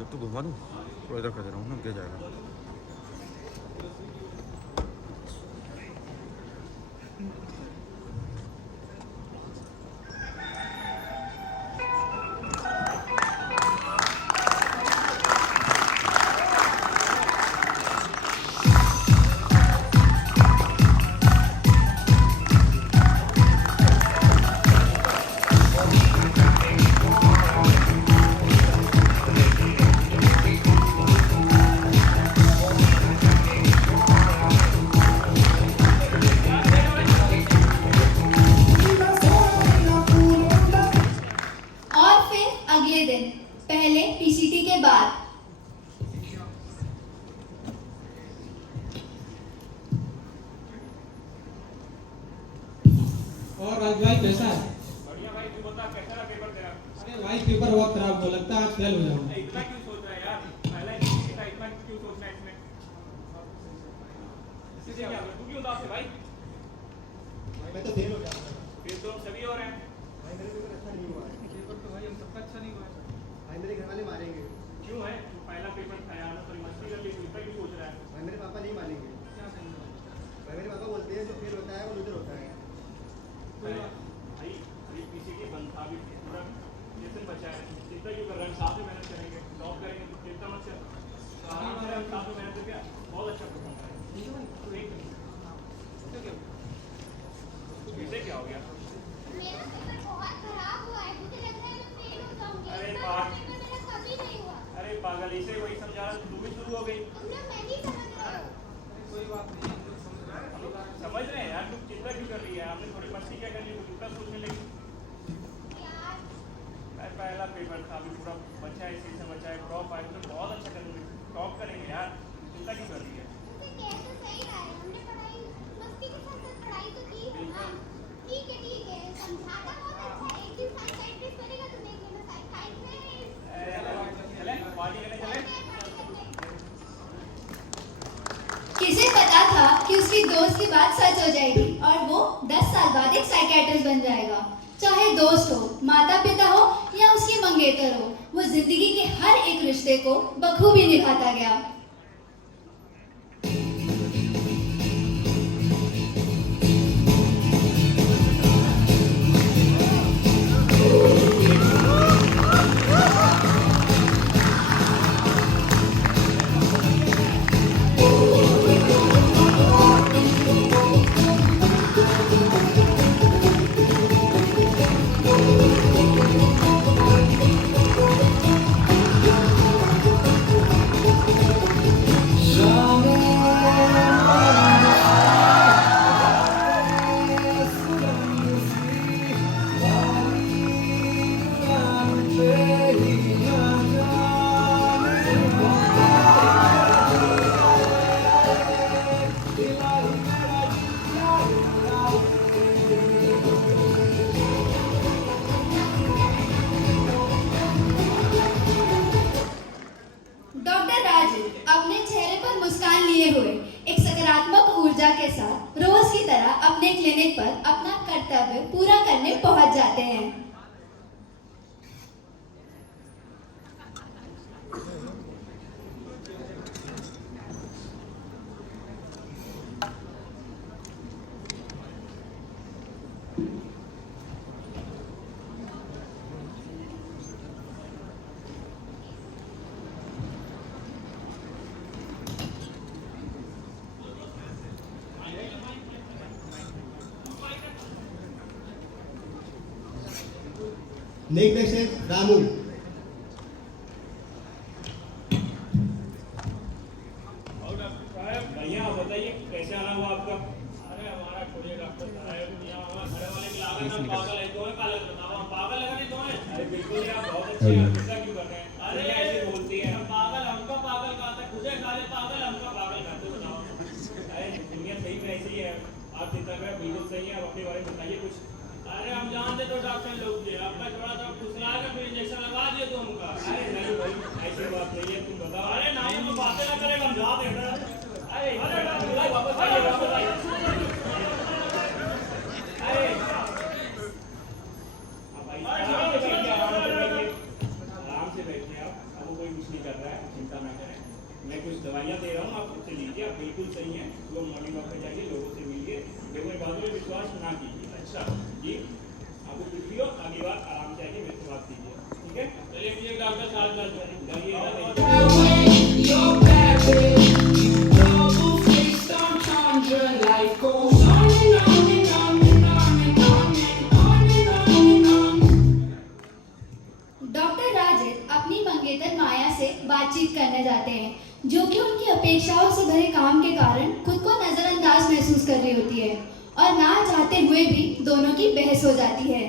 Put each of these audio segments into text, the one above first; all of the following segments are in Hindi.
जब तो घुमा दूँ थोड़ा इधर कर दे रहा हूँ ना, गिर जाएगा। पहले पीसीटी के बाद और आज भाई कैसा है? बढ़िया भाई, तू बता कैसा रहा पेपर तेरा? अरे भाई पेपर बहुत खराब हो, लगता है आज फेल हो जाऊंगा। इतना क्यों सोच रहा है यार? पहला ही था, इतना क्यों सोचना है इसमें? इससे क्या होगा? तू क्यों उदास है भाई? मैं तो फेल हो जाऊंगा। फिर तो सभी और हैं। भाई मेरे पेपर अच्छा नहीं हुआ है। पेपर तो भाई हम सबका अच्छा नहीं हुआ है। भाई मेरे घर वाले मारेंगे। क्यों है? तू पहला पेपर था यार, थोड़ी मस्ती कर ली, तू इतना क्यों सोच रहा है? भाई मेरे पापा नहीं मानेंगे। क्या सही हुआ? भाई मेरे पापा बोलते हैं जो फेल होता है वो लूजर होता है। भाई अभी पीसीटी बंद था, अभी पूरा सेशन बचा है, चिंता क्यों कर रहा है? साथ में मेहनत करेंगे, टॉप करेंगे, तो चिंता मत कर। आराम से साथ में मेहनत करके बहुत अच्छा परफॉर्म करेंगे। कैसे क्या हो गया? मेरा पेपर बहुत खराब हुआ है, मुझे लग रहा है मैं फेल हो जाऊंगी। अरे इतना बाप। अच्छा पेपर मेरा कभी नहीं हुआ। अरे पागल, इसे वही समझा रहा, तू भी शुरू हो गई। ना मैं नहीं समझ रहा हूँ। कोई बात नहीं, हम लोग समझ रहे हैं। हम लोग समझ रहे हैं यार, तू चिंता क्यों कर रही है? आपने थोड़ी मस्ती क्या कर ली, कुछ उल्टा सोचने लगी। यार यार पहला पेपर था, अभी पूरा बचा है, सेशन बचा है, टॉप आए तो बहुत अच्छा करेंगे, टॉप करेंगे यार, चिंता क्यों कर रही है? मुझे कह तो सही रहा है, हमने पढ़ाई मस्ती के साथ साथ पढ़ाई तो की है ना। बिल्कुल। ठीक है समझाता बहुत अच्छा है। एक दिन साइकियाट्रिस्ट बनेगा तो देख लेना, साइकियाट्रिस्ट। चले पार्टी करने चले। किसे पता था कि उसकी दोस्त की बात सच हो जाएगी और वो 10 साल बाद एक साइकियाट्रिस्ट बन जाएगा। चाहे दोस्त हो, माता पिता हो या उसकी मंगेतर हो, वो जिंदगी के हर एक रिश्ते को बखूबी निभाता गया। डॉक्टर राज अपने चेहरे पर मुस्कान लिए हुए एक सकारात्मक ऊर्जा के साथ रोज की तरह अपने क्लिनिक पर अपना कर्तव्य पूरा करने पहुंच जाते हैं। Next patient Ramu. और डॉक्टर साहब भैया बताइए कैसे आना हुआ आपका? अरे हमारा छोड़िए डॉक्टर साहब, यहाँ हमारे घर वाले की लागत हम पागल है, दो काले बताओ, हम पागल लगा नहीं दो हैं? अरे बिल्कुल यार, बहुत अच्छे हैं, चिंता क्यों कर रहे हैं? अरे ऐसे बोलती है, हम पागल हमको पागल कहते हैं, खुदे काले पागल हमको पागल कहते, बताओ। अरे दुनिया सही में ऐसी है, आप चिंता करें, बिल्कुल सही है, आप अपने बारे में बताइए कुछ। अरे हम जानते तो डॉक्टर लोग थे, आपका थोड़ा सा फुसला के फिर इंजेक्शन लगा दिए तो हमका। अरे नहीं भाई, ऐसी बात नहीं है, तुम बताओ। अरे नहीं, हम बातें ना करेंगे, हम जवाब देंगे। अरे अरे वापस आइए, वापस आइए। अरे अब भाई आराम से बैठिए, आराम से बैठिए, बिल्कुल सही है, वो मॉर्निंग वॉक पे जाइए, लोगों से मिलिए, लोगों की बातों में विश्वास ना कीजिए। अच्छा जी, आपको कुछ भी हो अगली बार आराम से आइए, मेरे से बात कीजिए, ठीक है? चलिए ये डॉक्टर साहब जाइए। डॉक्टर राजित अपनी मंगेतर माया से बातचीत करने जाते हैं, जो कि उनकी अपेक्षाओं से भरे काम के कारण खुद को नजरअंदाज महसूस कर रही होती है और ना चाहते हुए भी दोनों की बहस हो जाती है।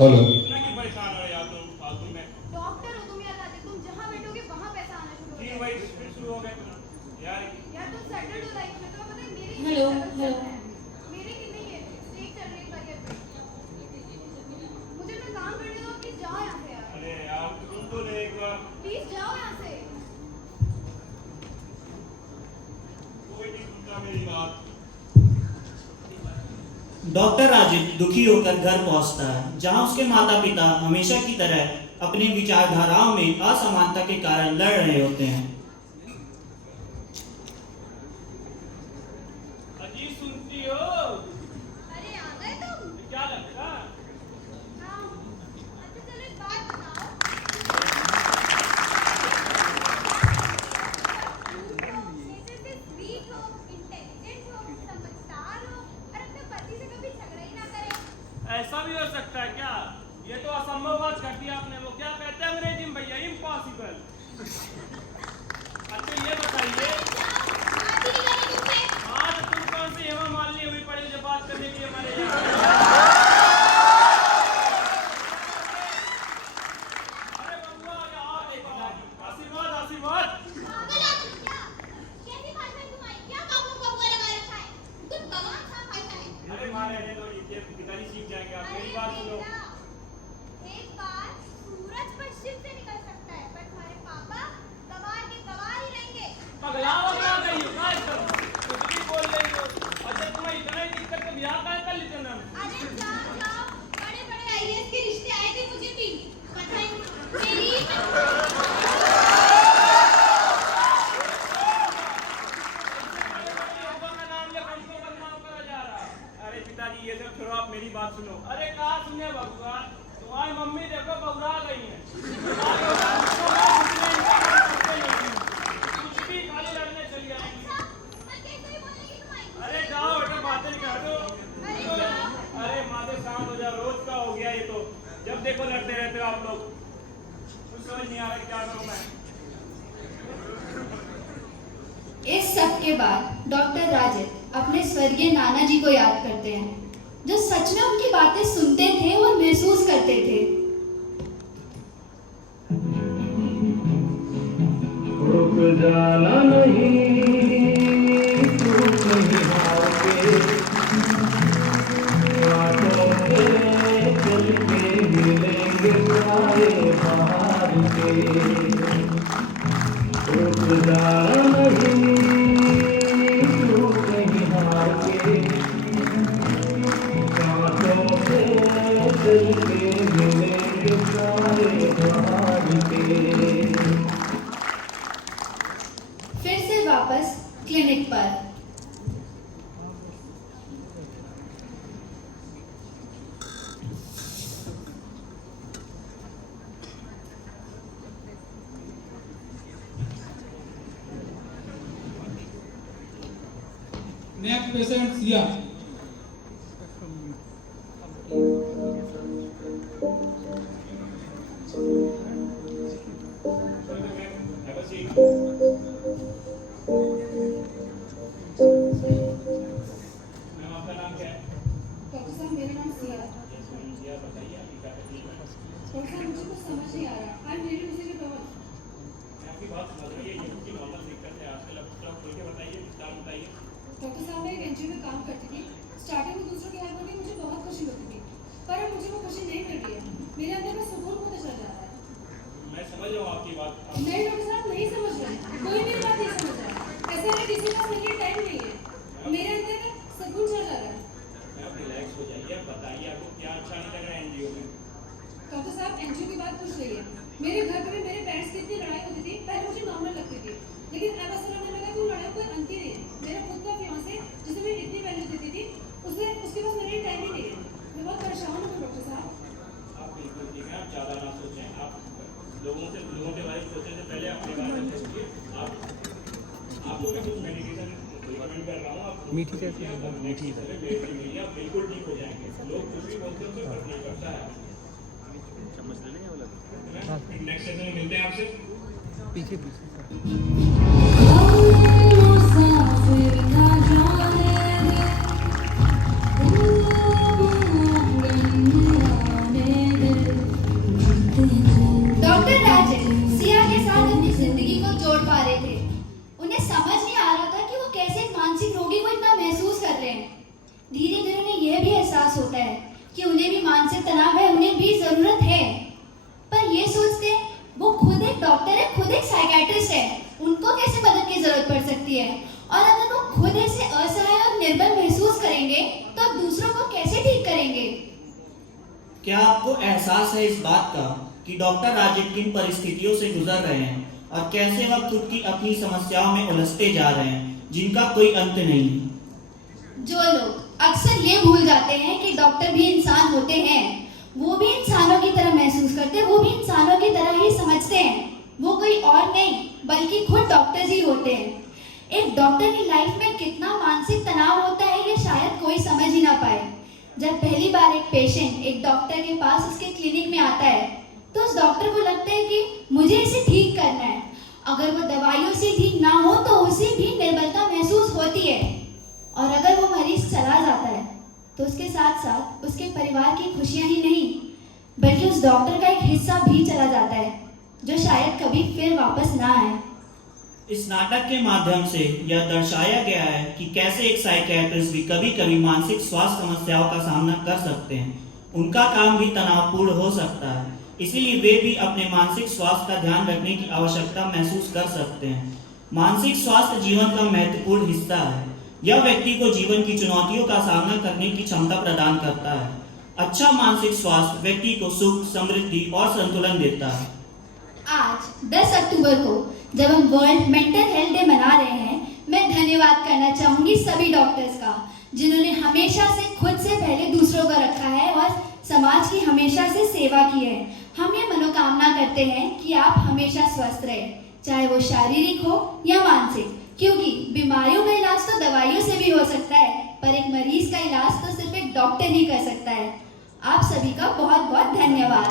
हेलो। इतना क्यों परेशान हो रहे यार तुम फालतू में? डॉक्टर हो तुम यार राधे, तुम जहाँ बैठोगे वहाँ पैसा आना शुरू हो क्यों जाएगा। भाई फिर शुरू हो गए तुम यार? यार तुम सेटल्ड हो लाइफ में, तुम्हें पता है मेरी हेलो, struggle हेलो। चल रहा है। मेरी की नहीं है, स्ट्रेक चल रही है करियर पे। मुझे अपना काम करने दो, प्लीज जाओ यहाँ से यार। अरे यार सुन तो ले एक बार, प्लीज जाओ यहाँ से। कोई नहीं सुनता मेरी बात। डॉक्टर राजित दुखी होकर घर पहुंचता है, जहां उसके माता पिता हमेशा की तरह अपनी विचारधाराओं में असमानता के कारण लड़ रहे होते हैं। अजी सुनती हो? अरे आ गए तुम? क्या लगता? हाँ। अच्छा चलो एक बात बताओ। तुम नेचर से स्वीट हो, इंटेलिजेंट हो, समझदार हो और अपने पति से कभी झगड़ा ही ना करे। ऐसा भी हो सकता है क्या? ये तो असंभव बात कर दी आपने। वो क्या कहते हैं अंग्रेजी में भैया, इम्पॉसिबल। अच्छा ये बताइए, आती नहीं लगी तुमसे। हाँ तो तुम कौन सी हेमा मालिनी हुई पड़ी जो बात करने के लिए हमारे यहाँ? अरे बबुआ यहाँ देखो, आशीर्वाद आशीर्वाद। पागल हो तुम क्या? कैसी भाषा है तुम्हारी? क्या बाबू बबुआ लगा रखा है? तुम भगवान सा भाषा है। अरे माँ रहने दो, ये पिताजी सीख जाएंगे। आप मेरी बात सुनो। बेटा, एक बार सूरज पश्चिम से निकल सकता है, पर तुम्हारे पापा गवार के गवार ही रहेंगे। पगला वगला गई हो, काय करो? कुछ भी बोल रही हो। अच्छा तुम्हें इतना ही दिक्कत है, ब्याह काय कर लेते ना? अरे जाओ जाओ, बड़े-बड़े आईएएस के रिश्ते आए थे मुझे भी। पता ही मेरी अरे पिताजी ये सब छोड़ो, आप मेरी बात सुनो। अरे कहा सुने बबुआ, तुम्हारी मम्मी देखो बबुआ गई है। कुछ भी खाली लड़ने चली जाएंगी। पर कैसे भी बोलेगी तुम्हारी? अरे जाओ बेटा, बातें नहीं कर दो। अरे जाओ। अरे माते शांत हो जाओ, रोज का हो गया ये तो। जब देखो लड़ते रहते हो आप लोग। कुछ समझ नहीं आ रहा क्या करूं मैं। इस सब के बाद डॉक्टर राजित अपने स्वर्गीय नाना जी को याद करते हैं, जो सच में उनकी बातें सुनते थे और महसूस करते थे। रुक जाना नहीं, तू कहीं हार के, बातों के चल के मिलेंगे सारे बाहर के। रुक जाना नहीं, तू कहीं हार के, बातों के चल के मिलेंगे सारे बाहर के। फिर से वापस क्लिनिक पर। Next patient Siya. क्या है? डॉक्टर साहब मेरा नाम सिया है। या बताइए आपकी क्या तकलीफ है? डॉक्टर साहब मुझे कुछ समझ नहीं आ रहा। I am really losing it all. मैं आपकी बात समझ रही है, ये उनकी नॉर्मल दिक्कत है आजकल। अब थोड़ा खुल के बताइए, विस्तार बताइए। डॉक्टर साहब मैं एक एनजीओ में काम करती थी। स्टार्टिंग में दूसरों की हेल्प करके मुझे बहुत खुशी होती थी, पर अब मुझे वो खुशी नहीं मिल रही है। मेरे अंदर का सुकून होता चला जा रहा है। मैं समझ रहा हूँ आपकी बात। नहीं डॉक्टर साहब नहीं समझ रहे, कोई मेरी बात नहीं समझ रहा। ऐसा है किसी के पास मेरे लिए टाइम नहीं है। मेरे अंदर का सुकून चला जा रहा है। आप रिलैक्स हो जाइए, आप बताइए आपको क्या अच्छा नहीं लग रहा है एनजीओ में? डॉक्टर साहब एनजीओ की बात पूछ रही है। मेरे घर पे भी मेरे पेरेंट्स की इतनी लड़ाई होती थी, पहले मुझे नॉर्मल लगती थी, लेकिन अब ऐसा लगने लगा कि उन लड़ाइयों कोई अंत ही नहीं है। मेरा खुद का फियांसे जिसे मैं इतनी वैल्यू देती थी, उसके पास मेरे लिए टाइम ही नहीं है। मैं बहुत परेशान हूँ डॉक्टर साहब। आप बिल्कुल ठीक है, आप ज़्यादा ना सोचें। आप लोगों के बारे में सोचने से पहले अपने बारे में सोचिए। आपको मैं कुछ मेडिकेशन रिकमेंड कर रहा हूँ। आप मीठी कैसी है? मीठी है, आप बिल्कुल ठीक हो जाएंगे। लोग कुछ भी बोलते हैं, कोई फर्क नहीं पड़ता है। नेक्स्ट सेशन में मिलते हैं आपसे। पीछे डॉक्टर राजन सिया के साथ अपनी जिंदगी को जोड़ पा रहे थे। उन्हें समझ नहीं आ रहा था कि वो कैसे एक मानसिक रोगी को इतना महसूस कर रहे हैं। धीरे धीरे उन्हें यह भी एहसास होता है कि उन्हें भी मानसिक तनाव है, उन्हें भी जरूरत है। पर ये सोचते वो खुद एक डॉक्टर है, खुद एक साइकियाट्रिस्ट है, उनको कैसे मदद की जरूरत पड़ सकती है? और अगर वो खुद ऐसे असहाय और निर्बल महसूस करेंगे तो दूसरों को कैसे ठीक करेंगे? क्या आपको एहसास है इस बात का कि डॉक्टर राजीव किन परिस्थितियों से गुजर रहे हैं और कैसे वह खुद की अपनी समस्याओं में उलझते जा रहे हैं जिनका कोई अंत नहीं? जो लोग अक्सर ये भूल जाते हैं कि डॉक्टर भी इंसान होते हैं, वो भी इंसानों की तरह महसूस करते हैं, वो भी इंसानों की तरह ही समझते हैं। वो कोई और नहीं बल्कि खुद डॉक्टर ही होते हैं। एक डॉक्टर की लाइफ में कितना मानसिक तनाव होता है ये शायद कोई समझ ही ना पाए। जब पहली बार एक पेशेंट एक डॉक्टर के पास उसके क्लिनिक में आता है तो उस डॉक्टर को लगता है कि मुझे इसे ठीक करना है। अगर वो दवाइयों से ठीक ना हो तो उसे भी निर्बलता महसूस होती है, और अगर वो मरीज चला जाता है तो उसके साथ साथ उसके परिवार की खुशियां ही नहीं बल्कि उस डॉक्टर का एक हिस्सा भी चला जाता है जो शायद कभी फिर वापस ना आए। इस नाटक के माध्यम से यह दर्शाया गया है कि कैसे एक साइकियाट्रिस्ट भी कभी कभी मानसिक स्वास्थ्य समस्याओं का सामना कर सकते हैं। उनका काम भी तनावपूर्ण हो सकता है, इसीलिए वे भी अपने मानसिक स्वास्थ्य का ध्यान रखने की आवश्यकता महसूस कर सकते हैं। मानसिक स्वास्थ्य जीवन का महत्वपूर्ण हिस्सा है। यह व्यक्ति को जीवन की चुनौतियों का सामना करने की क्षमता प्रदान करता है। अच्छा मानसिक स्वास्थ्य व्यक्ति को सुख, समृद्धि और संतुलन देता है। आज 10 अक्टूबर को जब हम वर्ल्ड मेंटल हेल्थ डे मना रहे हैं, मैं धन्यवाद करना चाहूँगी सभी डॉक्टर्स का जिन्होंने हमेशा से खुद से पहले दूसरों को रखा है और समाज की हमेशा से सेवा की है। हम ये मनोकामना करते हैं कि आप हमेशा स्वस्थ रहें, चाहे वो शारीरिक हो या मानसिक, क्योंकि बीमारियों का इलाज तो दवाइयों से भी हो सकता है, पर एक मरीज का इलाज तो सिर्फ एक डॉक्टर ही कर सकता है। आप सभी का बहुत बहुत धन्यवाद।